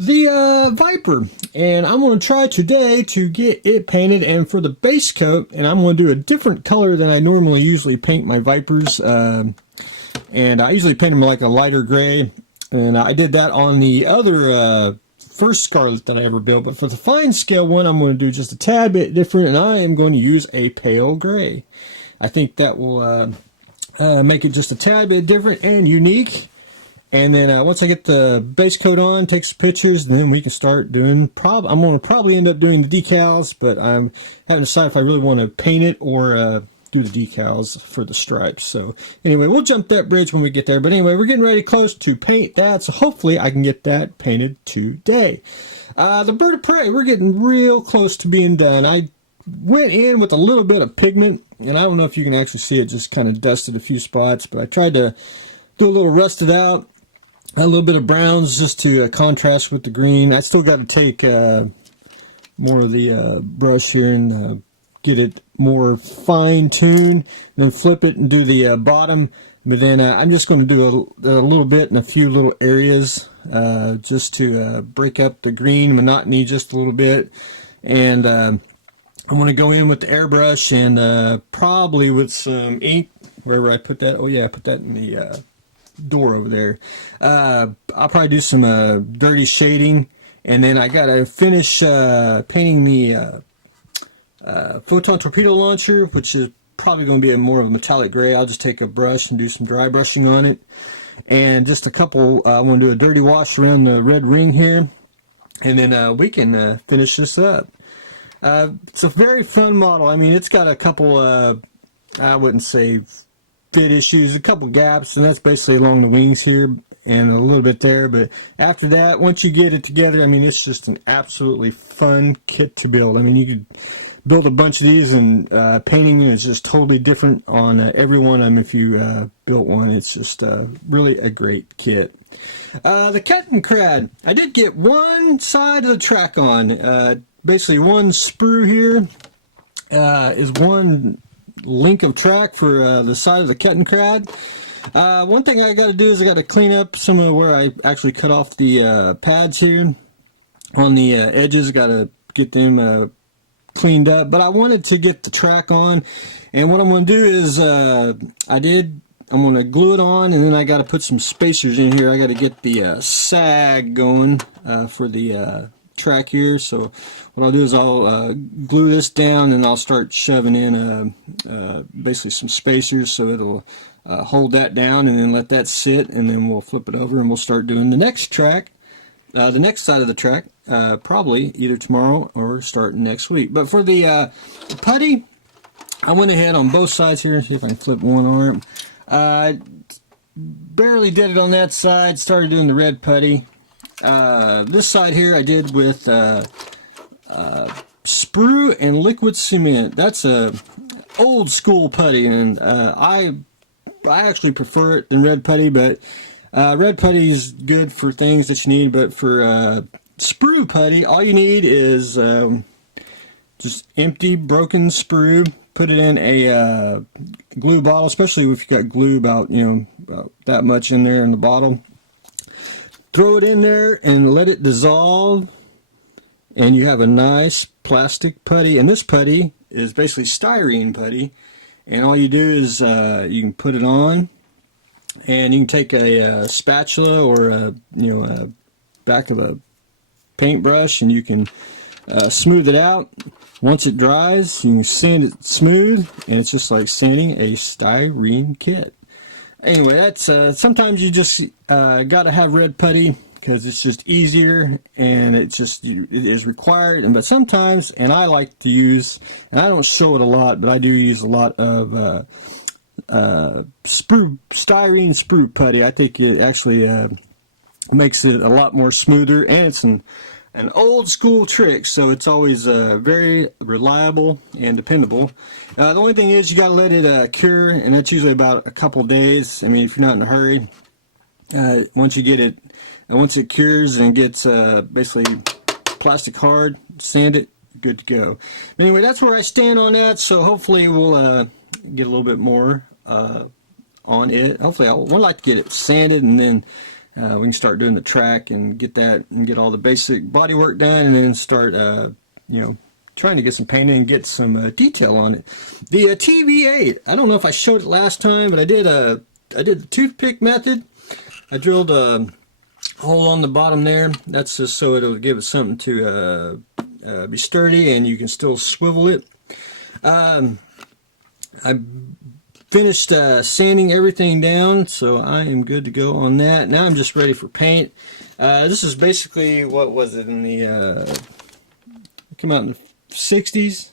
the Viper, and I'm going to try today to get it painted. And for the base coat, and I'm going to do a different color than I normally usually paint my Vipers, and I usually paint them like a lighter gray, and I did that on the other first Scarlet that I ever built. But for the fine scale one, I'm going to do just a tad bit different, and I am going to use a pale gray. I think that will make it just a tad bit different and unique. And then once I get the base coat on, take some pictures, then we can start doing, I'm going to probably end up doing the decals, but I'm haven't decided if I really want to paint it or do the decals for the stripes. So anyway, we'll jump that bridge when we get there. But anyway, we're getting ready close to paint that, so hopefully I can get that painted today. The bird of prey, we're getting real close to being done. I went in with a little bit of pigment, and I don't know if you can actually see it, just kind of dusted a few spots, but I tried to do a little rusted out. A little bit of browns just to contrast with the green. I still got to take more of the brush here and get it more fine-tuned, then flip it and do the bottom. But then I'm just going to do a little bit in a few little areas just to break up the green monotony just a little bit. And I'm going to go in with the airbrush and probably with some ink, wherever I put that. Oh yeah, I put that in the door over there. I'll probably do some dirty shading, and then I gotta finish painting the photon torpedo launcher, which is probably going to be more of a metallic gray. I'll just take a brush and do some dry brushing on it, and just a couple. I'm going to do a dirty wash around the red ring here, and then we can finish this up. It's a very fun model. I mean, it's got a couple I wouldn't say fit issues, a couple gaps, and that's basically along the wings here and a little bit there. But after that, once you get it together, I mean, it's just an absolutely fun kit to build. I mean, you could build a bunch of these, and painting is just totally different on every one of them. If you built one, it's just really a great kit. The Kettenkrad, I did get one side of the track on. Basically, one sprue here is one link of track for the side of the Kettenkrad. One thing I got to do is I got to clean up some of where I actually cut off the pads here on the edges. Got to get them cleaned up, but I wanted to get the track on, and what I'm going to do is I'm going to glue it on, and then I got to put some spacers in here. I got to get the sag going for the track here. So what I'll do is I'll glue this down, and I'll start shoving in basically some spacers so it'll hold that down, and then let that sit, and then we'll flip it over and we'll start doing the next track, the next side of the track, probably either tomorrow or starting next week. But for the putty, I went ahead on both sides here. See if I can flip one arm. Barely did it on that side. Started doing the red putty. This side here I did with sprue and liquid cement. That's a old school putty, and I actually prefer it than red putty, but red putty is good for things that you need. But for sprue putty, all you need is just empty broken sprue. Put it in a glue bottle, especially if you got glue about that much in there in the bottle. Throw it in there and let it dissolve, and you have a nice plastic putty. And this putty is basically styrene putty, and all you do is you can put it on, and you can take a spatula or a back of a paintbrush, and you can smooth it out. Once it dries, you can sand it smooth, and it's just like sanding a styrene kit. Anyway, that's sometimes you just got to have red putty because it's just easier, and it is required. But sometimes, and I like to use, and I don't show it a lot, but I do use a lot of styrene sprue putty. I think it actually makes it a lot more smoother, and it's an old school trick, so it's always very reliable and dependable. The only thing is you got to let it cure, and that's usually about a couple days. I mean, if you're not in a hurry, once it cures and gets basically plastic hard, sand it, good to go. Anyway, that's where I stand on that, so hopefully we'll get a little bit more on it. Hopefully I would like to get it sanded and then we can start doing the track and get that and get all the basic body work done, and then start you know, trying to get some painting and get some detail on it. The TV8, I don't know if I showed it last time, but I did the toothpick method. I drilled a hole on the bottom there. That's just so it'll give it something to be sturdy and you can still swivel it. I finished sanding everything down, so I am good to go on that. Now I'm just ready for paint. This is basically, what was it, in the came out in the 60s,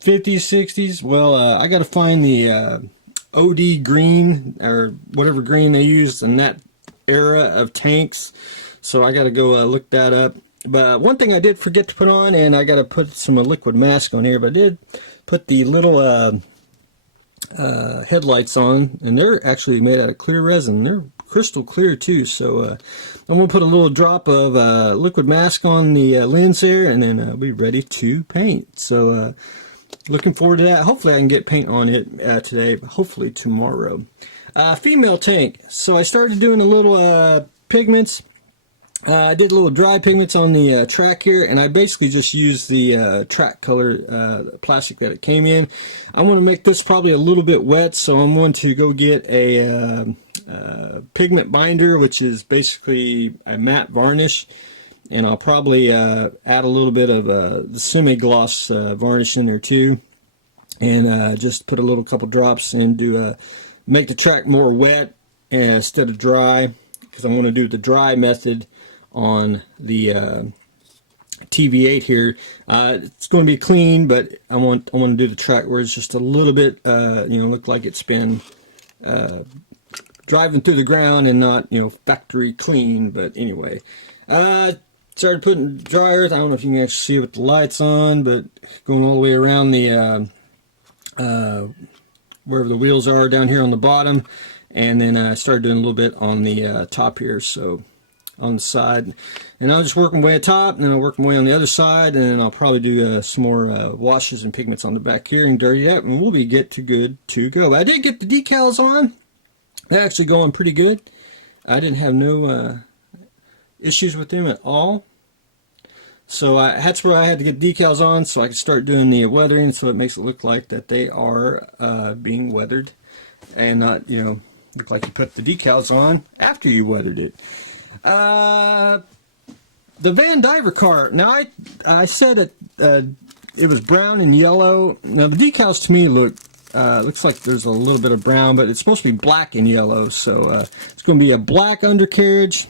50s, 60s. Well, I got to find the OD green, or whatever green they used in that era of tanks, so I got to go look that up. But one thing I did forget to put on, and I got to put some liquid mask on here, but I did put the little headlights on, and they're actually made out of clear resin. They're crystal clear too, so I'm going to put a little drop of liquid mask on the lens there, and then I'll be ready to paint. So looking forward to that. Hopefully I can get paint on it today, but hopefully tomorrow. Female tank. So I started doing a little pigments. I did a little dry pigments on the track here, and I basically just used the track color plastic that it came in. I want to make this probably a little bit wet, so I'm going to go get a pigment binder, which is basically a matte varnish, and I'll probably add a little bit of the semi-gloss varnish in there too, and just put a couple drops in to make the track more wet instead of dry, because I'm going to do the dry method on the TV8 here. It's going to be clean, but I want to do the track where it's just a little bit, you know, look like it's been driving through the ground and not, you know, factory clean. But anyway, started putting dryers. I don't know if you can actually see it with the lights on, but going all the way around the wherever the wheels are down here on the bottom, and then I started doing a little bit on the top here, so on the side, and I'll just work my way at top, and then I'll work my way on the other side, and then I'll probably do some more washes and pigments on the back here and dirty it, and we'll be good to go. But I did get the decals on. They're actually going pretty good. I didn't have no issues with them at all. So that's where I had to get decals on, so I could start doing the weathering, so it makes it look like that they are being weathered, and not, you know, look like you put the decals on after you weathered it. The Vandiver car. Now I said it was brown and yellow. Now the decals to me looks like there's a little bit of brown, but it's supposed to be black and yellow. So it's going to be a black undercarriage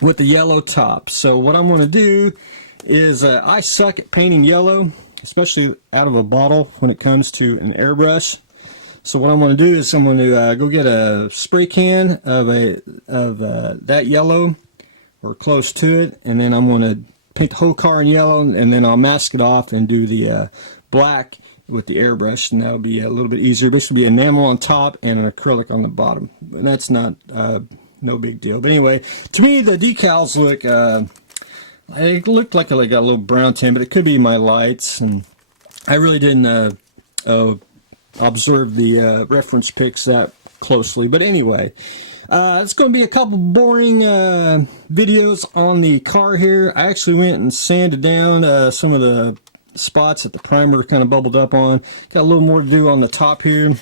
with the yellow top. So what I'm going to do is I suck at painting yellow, especially out of a bottle when it comes to an airbrush. So what I'm going to do is I'm going to go get a spray can of that yellow, or close to it, and then I'm going to paint the whole car in yellow, and then I'll mask it off and do the black with the airbrush, and that'll be a little bit easier. This will be enamel on top and an acrylic on the bottom. That's not no big deal. But anyway, to me the decals look it looked like it got a little brown tint, but it could be my lights, and I really didn't observe the reference pics that closely. But anyway, it's going to be a couple boring videos on the car here. I actually went and sanded down some of the spots that the primer kind of bubbled up on. Got a little more to do on the top here,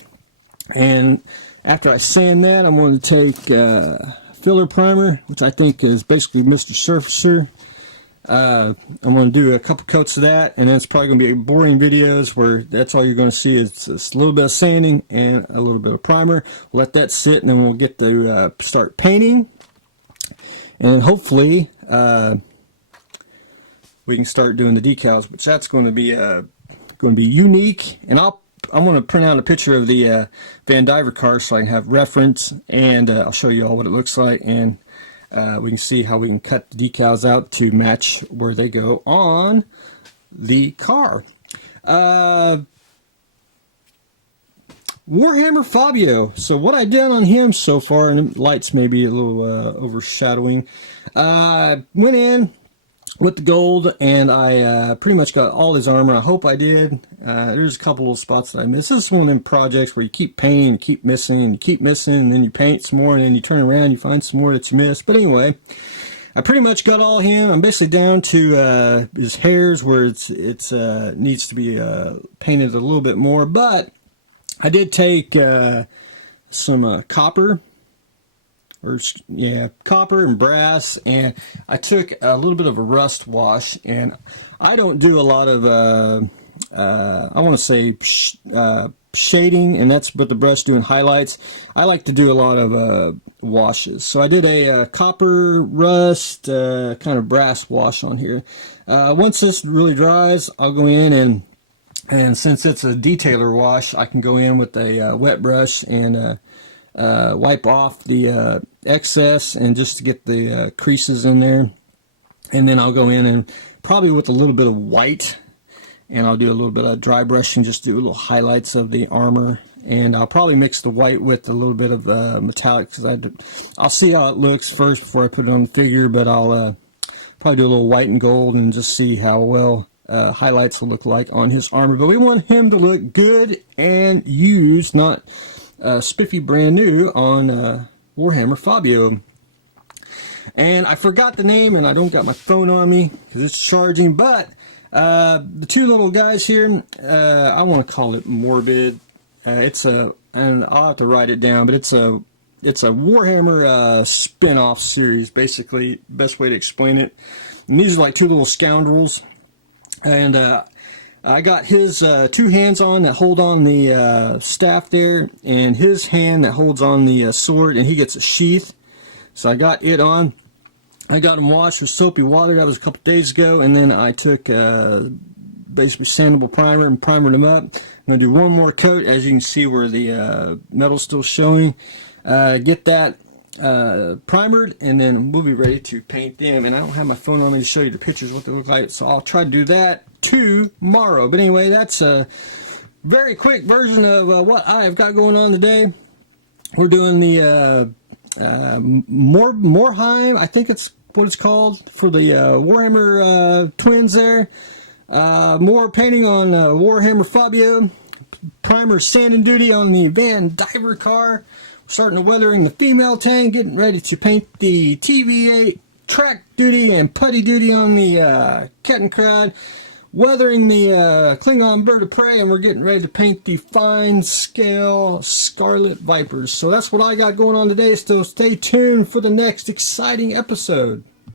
and after I sand that, I'm going to take filler primer, which I think is basically Mr. Surfacer. I'm going to do a couple coats of that, and then it's probably going to be boring videos where that's all you're going to see is just a little bit of sanding and a little bit of primer. We'll let that sit, and then we'll get to start painting, and hopefully we can start doing the decals, which that's going to be unique. And I'm going to print out a picture of the Vandiver car so I can have reference, and I'll show you all what it looks like, and we can see how we can cut the decals out to match where they go on the car. Warhammer Fabio. So what I've done on him so far, and the lights may be a little overshadowing, went in, with the gold, and I pretty much got all his armor. I hope I did. There's a couple little spots that I missed. This is one of them projects where you keep painting, you keep missing, and you keep missing, and then you paint some more, and then you turn around, you find some more that you missed. But anyway, I pretty much got all him. I'm basically down to his hairs where it needs to be painted a little bit more. But I did take some copper. Copper and brass, and I took a little bit of a rust wash, and I don't do a lot of I want to say shading, and that's what the brush doing highlights. I like to do a lot of washes, so I did a copper rust kind of brass wash on here. Once this really dries, I'll go in and since it's a detailer wash, I can go in with a wet brush and wipe off the excess and just to get the creases in there, and then I'll go in and probably with a little bit of white, and I'll do a little bit of dry brushing, just do little highlights of the armor, and I'll probably mix the white with a little bit of metallic, because I'll see how it looks first before I put it on the figure, but I'll probably do a little white and gold and just see how well highlights will look like on his armor. But we want him to look good and used, not spiffy brand new on Warhammer Fabio. And I forgot the name, and I don't got my phone on me because it's charging, but the two little guys here, I want to call it Morbid. And I'll have to write it down, but it's a Warhammer spin-off series, basically, best way to explain it. And these are like two little scoundrels, and I got his two hands on that hold on the staff there, and his hand that holds on the sword, and he gets a sheath. So I got it on. I got him washed with soapy water. That was a couple days ago, and then I took basically sandable primer and primered him up. I'm going to do one more coat, as you can see where the metal's still showing. Get that primered, and then we'll be ready to paint them. And I don't have my phone on me to show you the pictures what they look like, so I'll try to do that tomorrow. But anyway, that's a very quick version of what I've got going on today. We're doing the Morheim, I think it's what it's called, for the Warhammer twins there. More painting on Warhammer Fabio. Primer sanding duty on the Vandiver car. Starting to weathering the female tank, getting ready to paint the TV8. Track duty and putty duty on the Kettenkrad. Weathering the Klingon bird of prey, and we're getting ready to paint the fine scale Scarlet Vipers. So that's what I got going on today, so stay tuned for the next exciting episode.